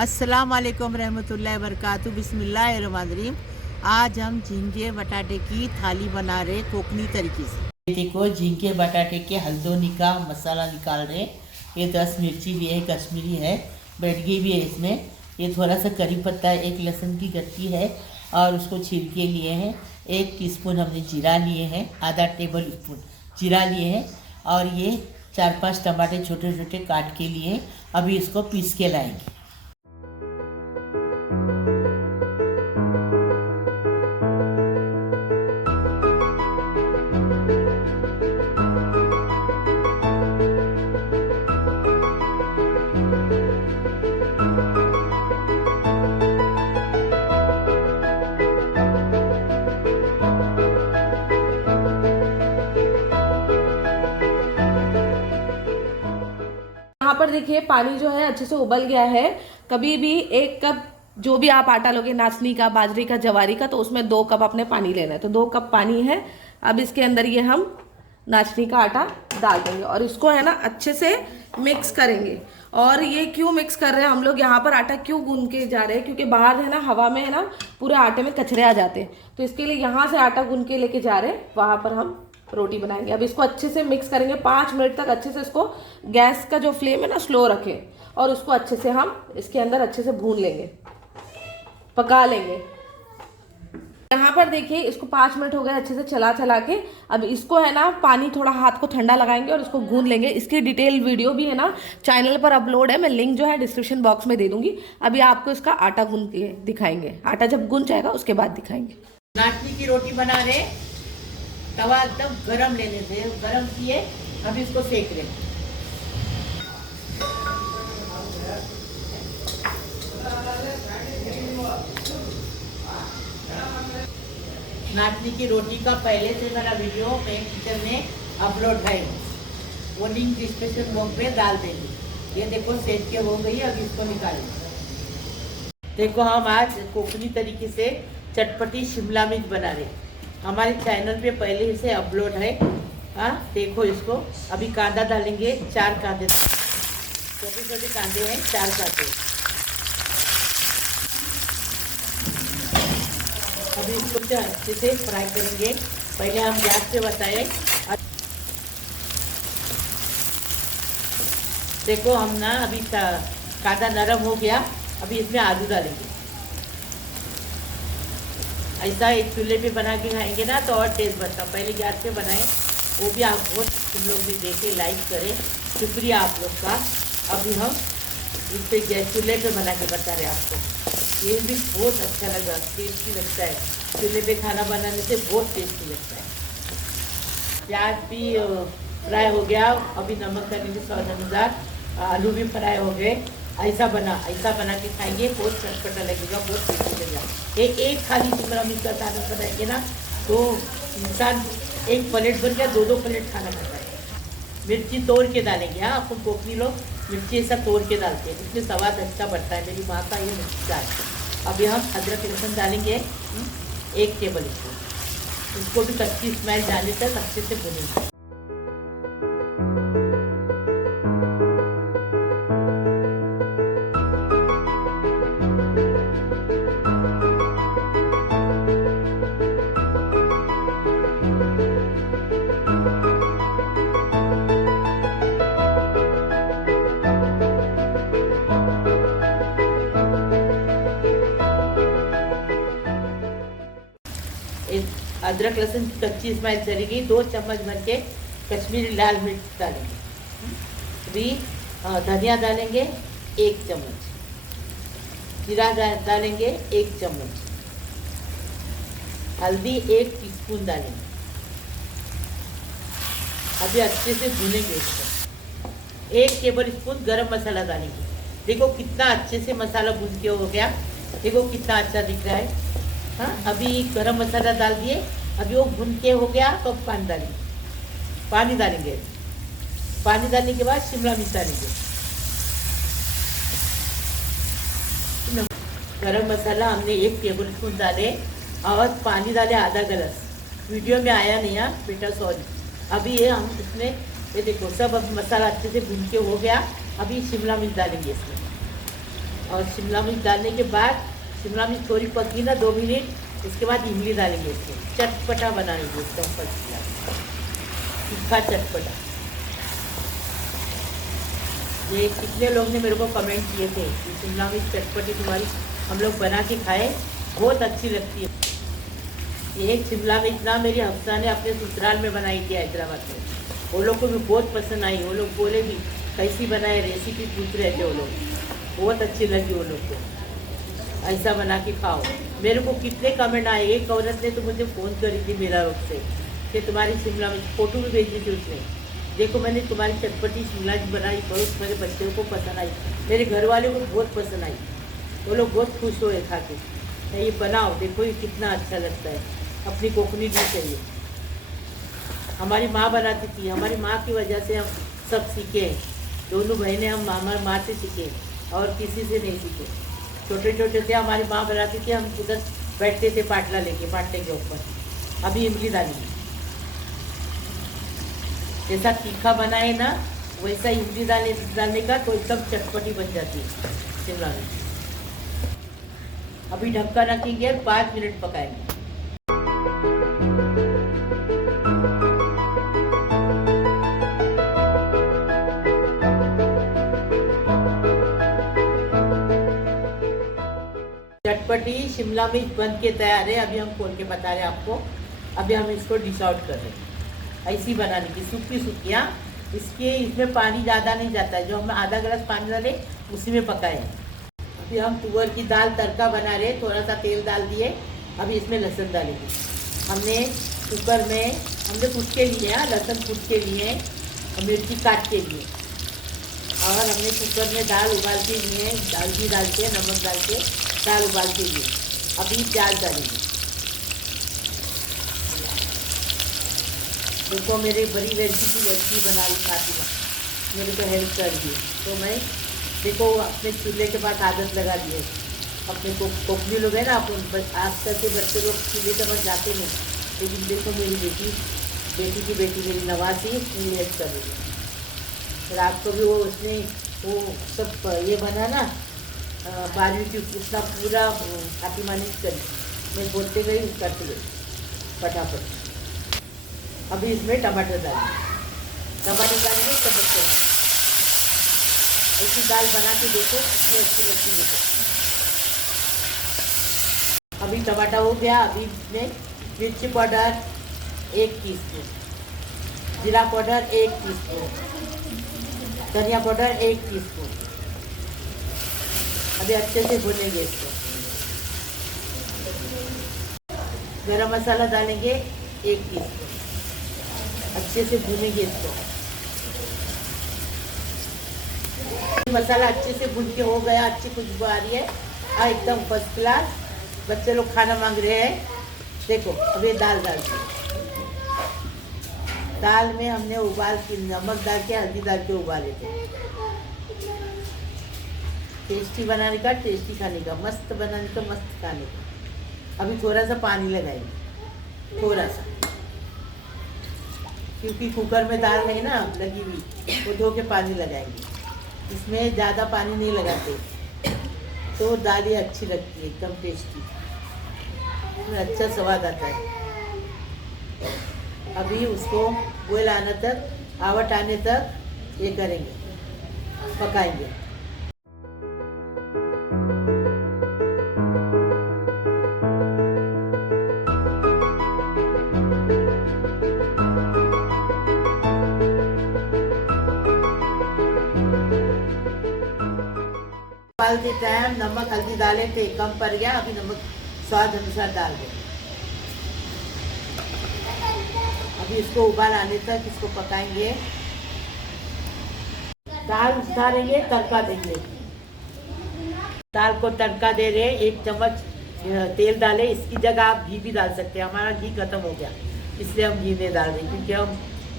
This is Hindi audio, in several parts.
अस्सलाम वालेकुम रहमतुल्लाहि वबरकातुहू। बिस्मिल्लाहिर्रहमानिर्रहीम। आज हम झींगे बटाटे की थाली बना रहे कोकनी तरीके से। देखो झींगे बटाटे के हल्दोनी का मसाला निकाल रहे। ये 10 मिर्ची भी है, कश्मीरी है, बैठगी भी है इसमें। ये थोड़ा सा करी पत्ता है, एक लहसुन की गट्टी है और उसको छील के लिए हैं। 1 टीस्पून हमने जीरा लिए हैं, आधा टेबल स्पून जीरा लिए हैं और ये 4-5 टमाटर छोटे छोटे काट के लिए। अभी इसको पीस के लाएंगे। यहाँ पर देखिए पानी जो है अच्छे से उबल गया है। कभी भी 1 कप जो भी आप आटा लोगे, नाचनी का, बाजरे का, जवारी का, तो उसमें 2 कप अपने पानी लेना है। तो 2 कप पानी है। अब इसके अंदर ये हम नाचनी का आटा डाल देंगे और इसको है ना अच्छे से मिक्स करेंगे। और ये क्यों मिक्स कर रहे हैं हम लोग, यहाँ पर आटा क्यों गूंद के जा रहे हैं, क्योंकि बाहर है ना हवा में है ना पूरे आटे में कचरे आ जाते हैं। तो इसके लिए यहाँ से आटा गूंद के लेके जा रहे हैं, वहाँ पर हम रोटी बनाएंगे। अब इसको अच्छे से मिक्स करेंगे 5 मिनट तक। अच्छे से इसको गैस का जो फ्लेम है ना स्लो रखें और उसको अच्छे से हम इसके अंदर अच्छे से भून लेंगे, पका लेंगे। यहाँ पर देखिए इसको 5 मिनट हो गए अच्छे से चला चला के। अब इसको है ना पानी थोड़ा हाथ को ठंडा लगाएंगे और इसको गूंद लेंगे। इसकी डिटेल वीडियो भी है ना चैनल पर अपलोड है, मैं लिंक जो है डिस्क्रिप्शन बॉक्स में दे दूंगी। अभी आपको इसका आटा गूंद के दिखाएंगे। आटा जब गूंद जाएगा उसके बाद दिखाएंगे। नाचनी की रोटी बना रहे। तवा एकदम गरम लेने से गरम किए, अभी इसको सेक रहे। नाचनी की रोटी का पहले से मेरा वीडियो मेरे किचन में अपलोड है, वो लिंक डिस्क्रिप्शन बॉक्स में डाल देंगे। ये देखो सेक के हो गई, अभी इसको निकालेंगे। देखो हम आज कोकनी तरीके से चटपटी शिमला मिर्च बना रहे। हमारे चैनल पे पहले ही से अपलोड है। हाँ देखो इसको। अभी कांदा डालेंगे, 4 कांदे, छोटे छोटे कांदे हैं, 4 कांदे। अभी इसको अच्छे से फ्राई करेंगे। पहले हम गैस पे बताए। देखो हम ना अभी कांदा नरम हो गया, अभी इसमें आलू डालेंगे। ऐसा एक चूल्हे पे बना के खाएंगे ना तो और टेस्ट बनता। पहले गैस पे बनाए, वो भी आप बहुत तुम लोग भी देखें, लाइक करें, शुक्रिया आप लोग का। अभी हम इस पे गैस चूल्हे पे बना के बता रहे आपको। ये भी बहुत अच्छा लगा, टेस्टी लगता है। चूल्हे पे खाना बनाने से बहुत टेस्टी लगता है। प्याज भी फ्राई हो गया, अभी नमक डालेंगे स्वाद अनुसार। आलू भी फ्राई हो गए। ऐसा बना के खाएंगे, बहुत चटपटा लगेगा, बहुत टेस्टी लगेगा। एक खाली शिमला मिर्च का सालन बनाएंगे ना तो इंसान 1 प्लेट बन गया, 2-2 प्लेट खाना खाता है। मिर्ची तोड़ के डालेंगे। हाँ अपन कोकनी लोग मिर्ची ऐसा तोड़ के डालते हैं, इसमें स्वाद अच्छा बढ़ता है। मेरी माँ का ये नुस्खा है। अभी हम अदरक लहसुन डालेंगे 1 टेबल स्पून। इसको भी कच्ची स्मेल जाने तक अच्छे से भूनेंगे। अदरक लहसुन की कच्ची स्मेल चलेगी। 2 चम्मच भर के कश्मीरी लाल मिर्च डालेंगे। अभी धनिया डालेंगे 1 चम्मच, जीरा डालेंगे 1 चम्मच, हल्दी 1 टीस्पून डालेंगे। अभी अच्छे से भूनेंगे इसको। 1 टेबल स्पून गरम मसाला डालेंगे। देखो कितना अच्छे से मसाला भून के हो गया, देखो कितना अच्छा दिख रहा है। हाँ अभी गरम मसाला डाल दिए, अभी वो भुन के हो गया तो पानी डालेंगे। पानी डालने के बाद शिमला मिर्च डालेंगे। गरम मसाला हमने 1 टेबल स्पून डाले और पानी डाले आधा गिलास। वीडियो में आया नहीं है बेटा, सॉरी। अभी ये हम इसमें ये देखो सब अब मसाला अच्छे से भून के हो गया। अभी शिमला मिर्च डालेंगे इसमें। और शिमला मिर्च डालने के बाद शिमला मिर्च थोड़ी पकी ना 2 मिनट, उसके बाद इमली डालेंगे। इसको चटपटा बनाएंगे एकदम पतला तीखा चटपटा। ये कितने लोग ने मेरे को कमेंट किए थे कि शिमला मिर्च चटपटी तुम्हारी हम लोग बना के खाए, बहुत अच्छी लगती है। ये एक शिमला मिर्च ना मेरी हफ्सा ने अपने ससुराल में बनाई थी हैदराबाद में, वो लोग को भी बहुत पसंद आई। वो लोग बोले भी कैसी बनाए, रेसिपी पूछ रहे थे वो लोग, बहुत अच्छी लगी वो लोग को। ऐसा बना के खाओ। मेरे को कितने कमेंट आए, एक औरत ने तो मुझे फ़ोन करी थी मेरा रोड से कि तुम्हारी शिमला मिर्च, फ़ोटो भी भेजी थी उसने, देखो मैंने तुम्हारी चटपटी शिमला मिर्च बनाई, बहुत मेरे बच्चों को पसंद आई, मेरे घर वालों को बहुत पसंद आई। वो लोग बहुत खुश हुए खा के। ये बनाओ, देखो ये कितना अच्छा लगता है। अपनी कोकनी डिश है ये, हमारी माँ बनाती थी, हमारी माँ की वजह से हम सब सीखे। दोनों बहनें हम हमारी माँ से सीखे और किसी से नहीं सीखे। छोटे छोटे थे, हमारी माँ बनाती थी, हम उधर बैठते थे पाटला लेके, पाटले के ऊपर। अभी इमली डालेंगे, जैसा तीखा बनाए ना वैसा इमली डालने का तो एकदम चटपटी बन जाती है शिमला मिर्च। अभी ढक्कन रखेंगे, 5 मिनट पकाएंगे। चटपटी शिमला मिर्च बन के तैयार है। अभी हम खोल के बता रहे हैं आपको। अभी हम इसको डिश आउट कर रहे हैं। ऐसी बनाने की सूखी सूखी, हाँ, इसमें पानी ज़्यादा नहीं जाता है। जो हम आधा गिलास पानी डाले उसी में पकाए। अभी हम तुअर की दाल तड़का बना रहे, थोड़ा सा तेल डाल दिए। अभी इसमें लहसुन डालेंगे। हमने कुकर में हमने कूट के लिए, लहसुन कूट के लिए और मिर्ची काट के लिए, और हमने कुकर में दाल उबाल के लिए, हल्दी डाल के, नमक डाल के दाल उबाल के लिए। अभी प्याज डालेंगे। देखो मेरे बड़ी लड़की बना ली फातिमा, मेरे को हेल्प कर दी। तो मैं देखो अपने चूल्हे के पास आदत लगा दी है। अपने कोकनी लोग हैं ना, आजकल के बच्चे लोग चूल्हे के पास जाते नहीं, लेकिन देखो मेरी बेटी की बेटी मेरी नवासी मेरी हेल्प कर रही है। रात को भी वो उसने वो सब ये बना ना बारबेक्यू, उसका पूरा फातिमा ने करी। मैं बोलते गई करते गई फटाफट। अभी इसमें टमाटर डालेंगे, टमाटर ऐसी दाल बना के देखो कितनी अच्छी लगती है। अभी टमाटर हो गया। अभी इसमें मिर्ची पाउडर 1 टीस्पून, जीरा पाउडर 1 टीस्पून, धनिया पाउडर 1 टीस्पून। अभी अच्छे से भूनेंगे इसको। गरम मसाला डालेंगे 1 टीस्पून, अच्छे से भूनेंगे इसको। मसाला अच्छे से भून के हो गया, अच्छी खुशबू आ रही है, एकदम फर्स्ट क्लास। बच्चे लोग खाना मांग रहे हैं। देखो अब ये दाल डाल दी। दाल में हमने उबाल के नमक डाल के, हल्दी डाल के उबाले थे। टेस्टी बनाने का, टेस्टी खाने का, मस्त बनाने का, मस्त खाने का। अभी थोड़ा सा पानी लगाएंगे, थोड़ा सा, क्योंकि कुकर में दाल है ना लगी हुई, वो धो के पानी लगाएंगे। इसमें ज़्यादा पानी नहीं लगाते तो दाल ये अच्छी लगती है, एकदम टेस्टी, इसमें अच्छा स्वाद आता है। अभी उसको बॉयल आने तक, आवट आने तक ये करेंगे, पकाएंगे। उबालते टाइम नमक हल्दी डाले थे, कम पड़ गया। अभी नमक स्वाद अनुसार डाल दें। अभी इसको उबाल आने तक इसको पकाएंगे। दाल उतारेंगे, तड़का देंगे। दाल को तड़का दे रहे, 1 चम्मच तेल डाले। इसकी जगह आप घी भी डाल सकते हैं। हमारा घी खत्म हो गया, इसलिए हम घी नहीं डाल रहे, क्योंकि हम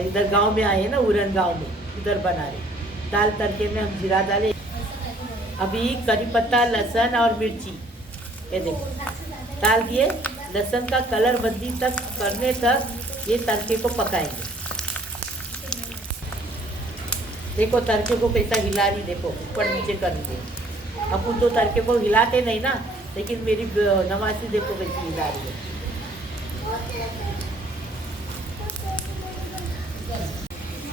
इधर गांव में आए हैं ना, उरन गांव में, उधर बना रहे। दाल तड़के में हम जीरा डाले। अभी करी पत्ता, लहसुन और मिर्ची ये देखो डाल दिए। लहसुन का कलर बंदी तक करने तक ये तड़के को पकाएंगे। देखो तड़के को कैसा हिला रही, देखो ऊपर नीचे कर दिए। अपन तो तड़के को हिलाते नहीं ना, लेकिन मेरी नवासी देखो कैसी हिला रही है।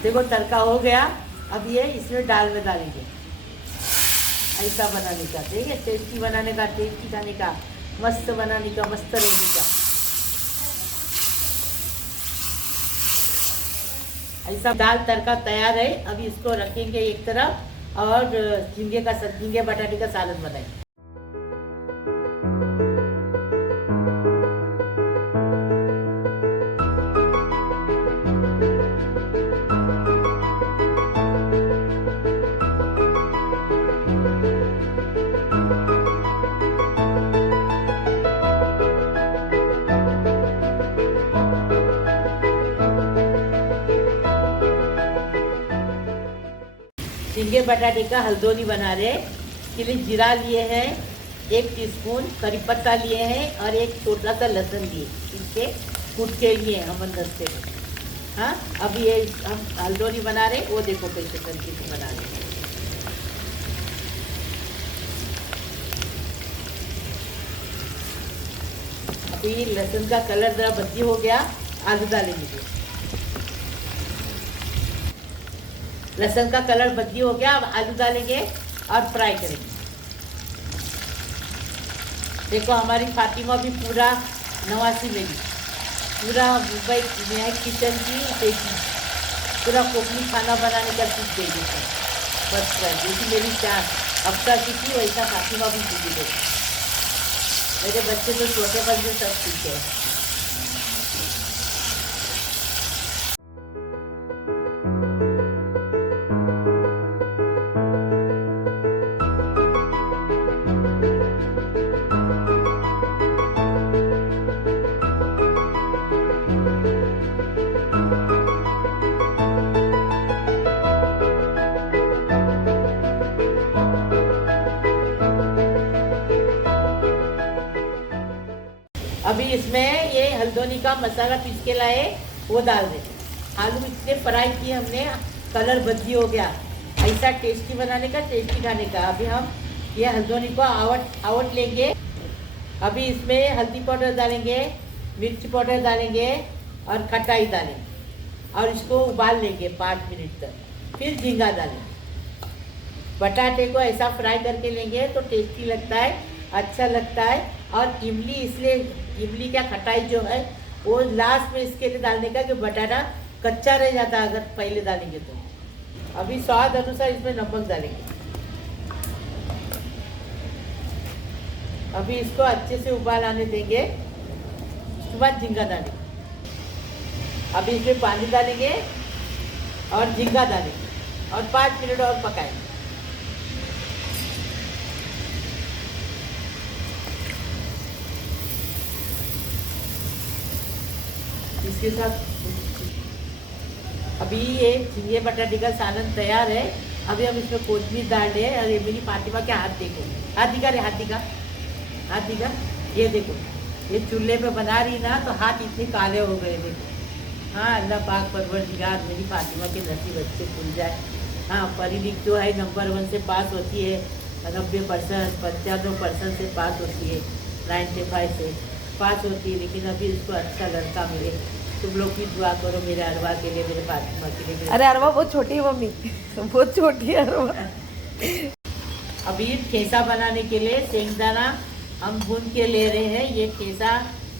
देखो तड़का हो गया, अब ये इसमें दाल में डालेंगे। ऐसा बनाने का, देखिए टेस्टी बनाने का, टेस्टी खाने का, मस्त बनाने का, मस्त रहने का। ऐसा दाल तड़का तैयार है। अभी इसको रखेंगे एक तरफ और झींगे बटाटे का सालन बनाएंगे। झींगे बटाटे का हल्दोनी बना रहे। इसके लिए जीरा लिए हैं 1 टीस्पून, करी पत्ता लिए हैं और एक छोटा सा लहसुन लिए, इसके कूट के लिए हम दस्ते में। हाँ, अभी ये हम हल्दोनी बना रहे, वो देखो कैसे तरीके से बना रहे। अभी लहसुन का कलर जरा बदली हो गया, आलू डालेंगे। लहसुन का कलर बदली हो गया, अब आलू डालेंगे और फ्राई करेंगे। देखो हमारी फातिमा भी पूरा नवासी में भी पूरा मुंबई में किचन की देखी, पूरा कोकनी खाना बनाने का सीख गई है। बस जैसी मेरी हफ्ता सीखी वैसा फातिमा भी सीखी गई। मेरे बच्चे तो छोटे बच्चे सब सीखे। अभी इसमें ये हल्दोनी का मसाला पीस के लाए, वो डाल दें। आलू इतने फ्राई किए हमने, कलर बदली हो गया। ऐसा टेस्टी बनाने का, टेस्टी खाने का। अभी हम ये हल्दोनी को आवट लेंगे। अभी इसमें हल्दी पाउडर डालेंगे, मिर्ची पाउडर डालेंगे और खटाई डालेंगे और इसको उबाल लेंगे 5 मिनट तक। फिर झींगा डालेंगे। बटाटे को ऐसा फ्राई करके लेंगे तो टेस्टी लगता है, अच्छा लगता है। और इमली, इसलिए इमली का खटाई जो है वो लास्ट में इसके लिए डालने का कि बटाटा कच्चा रह जाता है अगर पहले डालेंगे तो। अभी स्वाद अनुसार इसमें नमक डालेंगे। अभी इसको अच्छे से उबाल आने देंगे, उसके बाद झींगा डालेंगे। अभी इसमें पानी डालेंगे और झींगा डालेंगे और 5 मिनट और पकाएंगे। इसके साथ अभी ये झींगे बटाटे का सालन तैयार है। अभी हम इसमें कोथिमीर डाल रहे हैं। और ये मेरी फातिमा के हाथ देखो, हाथ दिखा रे, हाथ दिखा। ये देखो, ये चूल्हे पे बना रही ना तो हाथ इतने काले हो गए। देखो, हाँ, अल्लाह पाक परवरदिगार मेरी फातिमा के नसीब अच्छे खुल जाए। हाँ, पढ़ी लिख जो है नंबर 1 से पास होती है, 90%, 95% से पास होती है, 95 से पास होती है। लेकिन अभी इसको अच्छा लड़का मिले। तुम लोग भी दुआ करो मेरे अरवा के लिए, मेरे फातिमा के लिए। अरे अरवा बहुत छोटी है मम्मी, बहुत छोटी है अरवा। अभी ठेसा बनाने के लिए सेंगदाना हम भून के ले रहे हैं। ये ठेसा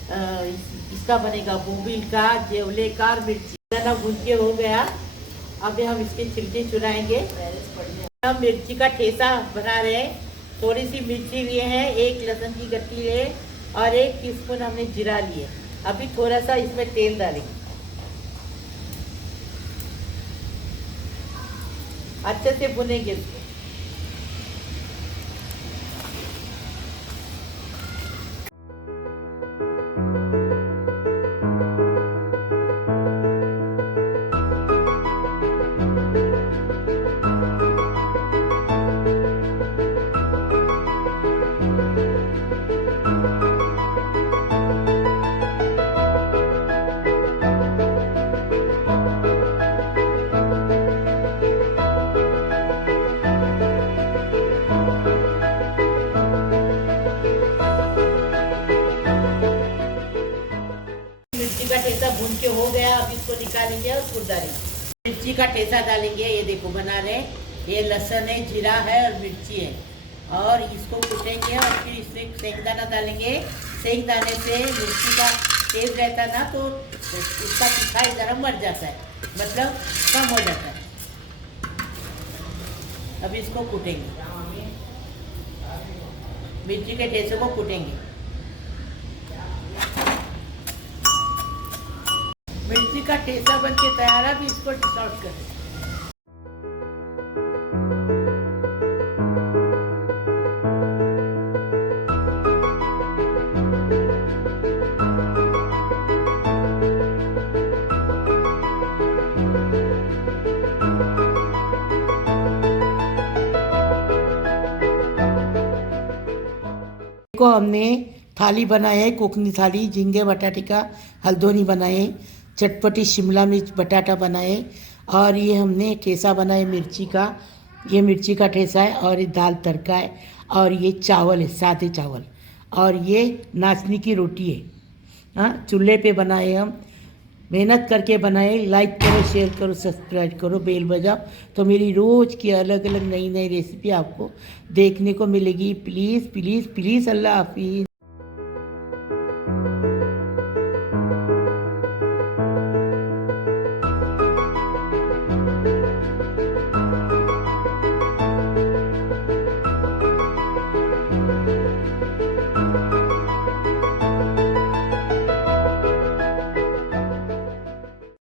इसका बनेगा, बोबिल का, जेवले का और मिर्ची। दाना भून के हो गया। अभी हम इसके छिलके चुराएंगे। हम मिर्ची का ठेसा बना रहे हैं। थोड़ी सी मिर्ची लिए हैं, 1 लहसुन की गट्टी लिए और 1 टीस्पून हमने जीरा लिए। अभी थोड़ा सा इसमें तेल डालेंगे, अच्छे से भुनेंगे इसको। मिर्ची का ठेसा भून के हो गया। अब इसको निकालेंगे और कूट डालेंगे। मिर्ची का ठेसा डालेंगे, ये देखो बना रहे। ये लहसुन है, जीरा है और मिर्ची है, और इसको कूटेंगे और फिर इसमें सेंकदाना डालेंगे। सेंकदाने से मिर्ची का तेज रहता ना तो इसका तीखाई जरा मर जाता है, मतलब कम हो जाता है। अब इसको कूटेंगे, मिर्ची के ठेसे को कूटेंगे। मिर्ची का ठेसा बन के तैयार है। अभी इसको डिश आउट करें। को हमने थाली बनाए है, कोकनी थाली, झींगे बटाटे का हल्दोनी बनाए, चटपटी शिमला मिर्च बटाटा बनाए, और ये हमने ठेसा बनाए मिर्ची का। ये मिर्ची का ठेसा है, और ये दाल तड़का है, और ये चावल है, सादे चावल, और ये नाचनी की रोटी है। हाँ, चूल्हे पे बनाए हम, मेहनत करके बनाए। लाइक करो, शेयर करो, सब्सक्राइब करो, बेल बजाओ, तो मेरी रोज़ की अलग अलग नई नई रेसिपी आपको देखने को मिलेगी। Please please please. अल्लाह हाफिज़।